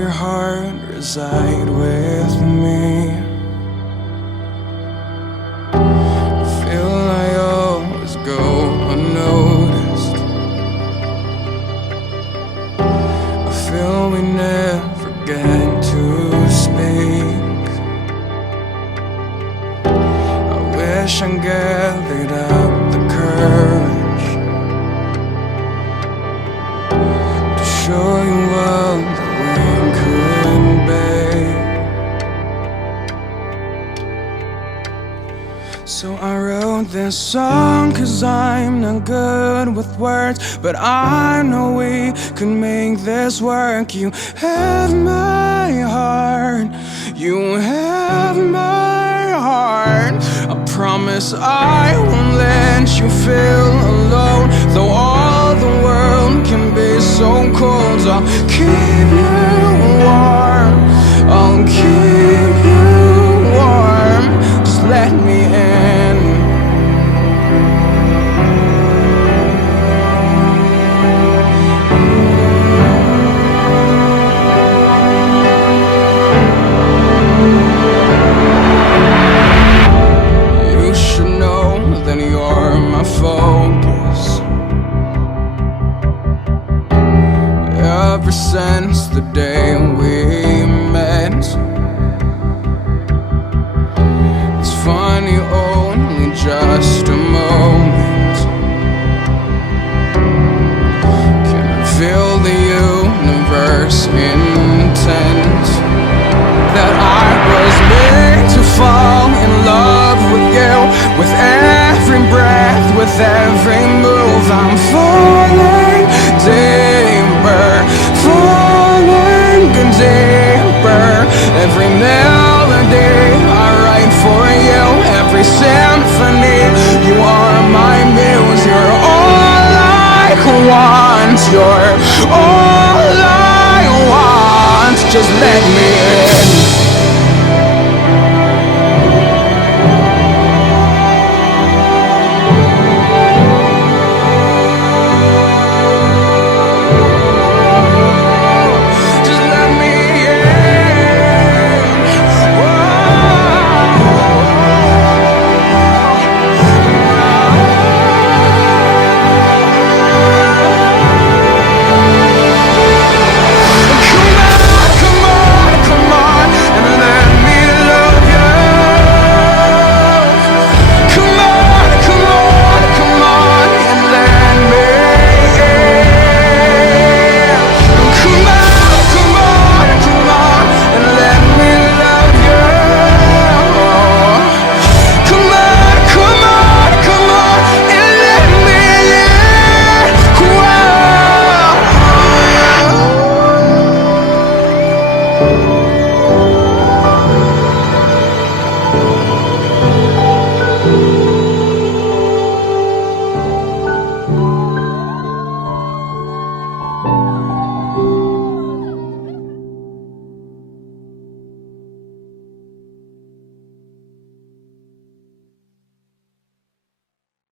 your heart reside with me. I feel I always go unnoticed. I feel we never get to speak. I wish I gathered up the courage to show you all that we could be. So I wrote this song 'cause I'm not good with words, but I know we could make this work. You have my heart, you have my heart. I promise I won't let you feel alone, though all the world can be so cold. I'll keep you warm, I'll keep you warm. Just let me in. You should know that you're my focus. Ever since the day we met, it's funny, only just a moment can reveal the universe intent. That I was made to fall in love with you, with every breath, with every move. I'm falling deeper, falling deeper. Every melody I write for you, every symphony, you are my muse. You're all I want, you're all I want. Just let me in.